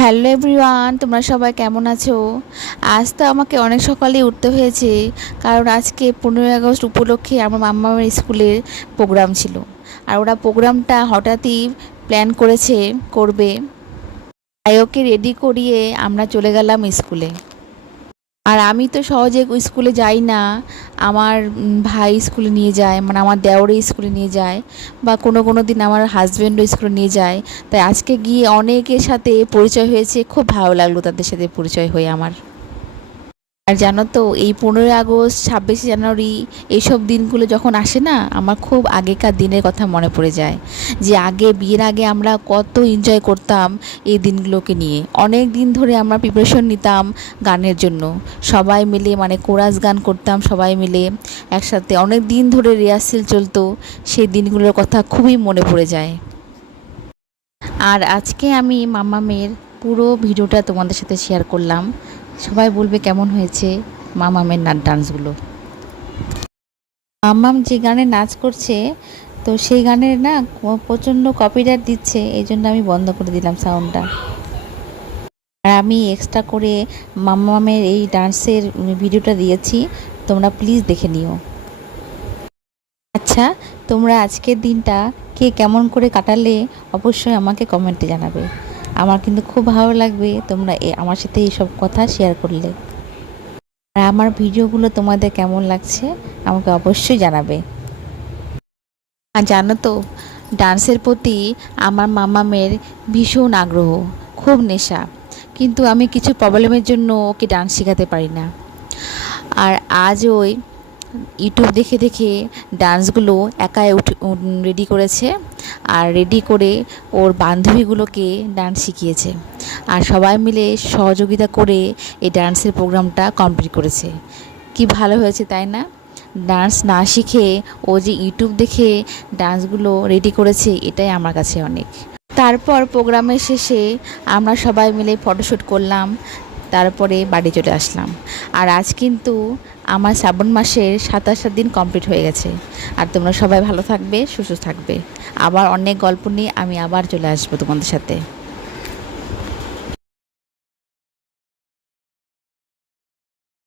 Hello everyone, তোমরা সবাই কেমন আছো? আজ তো আমাকে অনেক সকালেই উঠতে হয়েছে, কারণ আজকে 15ই আগস্ট উপলক্ষে আমার মাম্মার স্কুলের প্রোগ্রাম ছিল। আর ওরা প্রোগ্রামটা হঠাৎই প্ল্যান করেছে, করবে। তাই ওকে রেডি করিয়ে আমরা চলে গেলাম স্কুলে। আর আমি তো সহজে স্কুলে যাই না, আমার ভাই স্কুলে নিয়ে যায়, মানে আমার দেওরে স্কুলে নিয়ে যায়, বা কোনো কোনো দিন আমার হাজব্যান্ডও স্কুলে নিয়ে যায়। তাই আজকে গিয়ে অনেকের সাথে পরিচয় হয়েছে, খুব ভালো লাগলো তাদের সাথে পরিচয় হয়ে আমার। আর জানো তো, এই 15ই আগস্ট, 26শে জানুয়ারি এইসব দিনগুলো যখন আসে না, আমার খুব আগেকার দিনের কথা মনে পড়ে যায়। যে আগে, বিয়ের আগে আমরা কত এনজয় করতাম এই দিনগুলোকে নিয়ে। অনেক দিন ধরে আমরা প্রিপারেশন নিতাম গানের জন্য, সবাই মিলে, মানে কোরাস গান করতাম সবাই মিলে একসাথে। অনেক দিন ধরে রিহার্সেল চলতো, সেই দিনগুলোর কথা খুবই মনে পড়ে যায়। আর আজকে আমি মাম্মামের পুরো ভিডিওটা তোমাদের সাথে শেয়ার করলাম। সবাই বলবে কেমন হয়েছে মাম্মামের ডান্সগুলো। মাম্মাম যে গানে নাচ করছে, তো সেই গানের না প্রচণ্ড কপিরাইট দিচ্ছে, এই জন্য আমি বন্ধ করে দিলাম সাউন্ডটা। আর আমি এক্সট্রা করে মাম্মামের এই ডান্সের ভিডিওটা দিয়েছি, তোমরা প্লিজ দেখে নিও। আচ্ছা, তোমরা আজকের দিনটা কে কেমন করে কাটালে অবশ্যই আমাকে কমেন্টে জানাবে। আমার কিন্তু খুব ভালো লাগবে তোমরা আমার সাথে এইসব কথা শেয়ার করলে। আর আমার ভিডিওগুলো তোমাদের কেমন লাগছে আমাকে অবশ্যই জানাবে। আর জানো তো, ডান্সের প্রতি আমার মামামের ভীষণ আগ্রহ, খুব নেশা। কিন্তু আমি কিছু প্রবলেমের জন্য ওকে ডান্স শেখাতে পারি না। আর আজ ওই ইউটিউব দেখে দেখে ডান্সগুলো একাই রেডি করেছে, আর রেডি করে ওর বান্ধবীগুলোকে ডান্স শিখিয়েছে। আর সবাই মিলে সহযোগিতা করে এই ডান্সের প্রোগ্রামটা কমপ্লিট করেছে। কি ভালো হয়েছে তাই না? ডান্স না শিখে ও যে ইউটিউব দেখে ডান্সগুলো রেডি করেছে, এটাই আমার কাছে অনেক। তারপর প্রোগ্রামের শেষে আমরা সবাই মিলে ফটোশ্যুট করলাম, তারপরে বাড়ি চলে আসলাম। আর আজ কিন্তু আমার শ্রাবণ মাসের 27 দিন কমপ্লিট হয়ে গেছে। আর তোমরা সবাই ভালো থাকবে, সুস্থ থাকবে। আবার অনেক গল্প নিয়ে আমি আবার চলে আসবো তোমাদের সাথে।